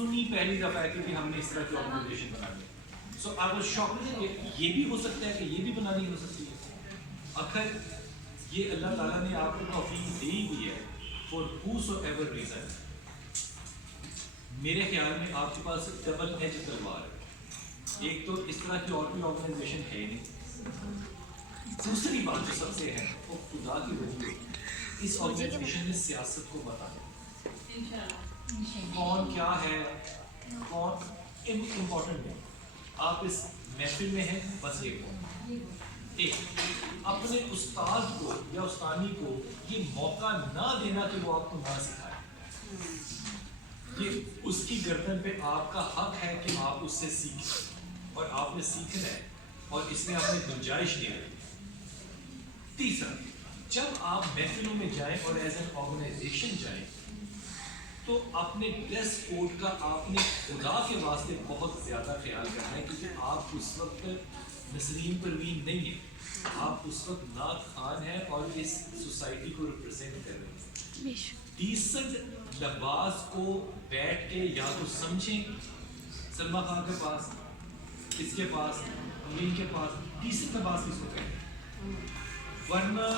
سنی پہلی دفعہ کہ بھی ہم نے اس طرح کی آرگنائزیشن بنانی ہے. سو آئی واز شاکڈ کہ یہ بھی ہو سکتا ہے کہ یہ بھی بنانی ہو سکتی ہے. آخر یہ اللہ تعالیٰ نے آپ کو توفیق دی ہوئی ہے فار whosoever reason. میرے خیال میں آپ کے پاس ڈبل ایج تلوار ہے. ایک تو اس طرح کی اور کوئی آرگنائزیشن ہے نہیں. دوسری بات جو سب سے ہے وہ خدا کی وجہ اس آرگنائزیشن نے سیاست کو بتایا کون کیا ہے کون امپورٹنٹ ہے. آپ اس محفل میں ہیں بس یہ کون ایک اپنے استاد کو یا استانی کو یہ موقع نہ دینا کہ وہ آپ کو نہ سکھائے. یہ اس کی گردن پہ آپ کا حق ہے کہ آپ اس سے سیکھیں اور آپ نے سیکھنا ہے اور اس میں آپ نے گنجائش نہیں رکھی. تیسرا جب آپ محفلوں میں جائیں اور ایز این آرگنائزیشن جائیں تو اپنے ڈریس کوڈ کا آپ نے خدا کے واسطے بہت زیادہ خیال کرنا ہے کیونکہ آپ اس وقت نسرین پروین نہیں ہیں. آپ اس وقت نعت خوان ہیں اور اس سوسائٹی کو ریپرزینٹ کر رہے ہیں. ڈیسنٹ لباس کو بیٹھ کے یا تو سمجھیں سلما خان کے پاس اس کے پاس امین کے پاس ڈیسنٹ لباس کس کو کہیں ورنہ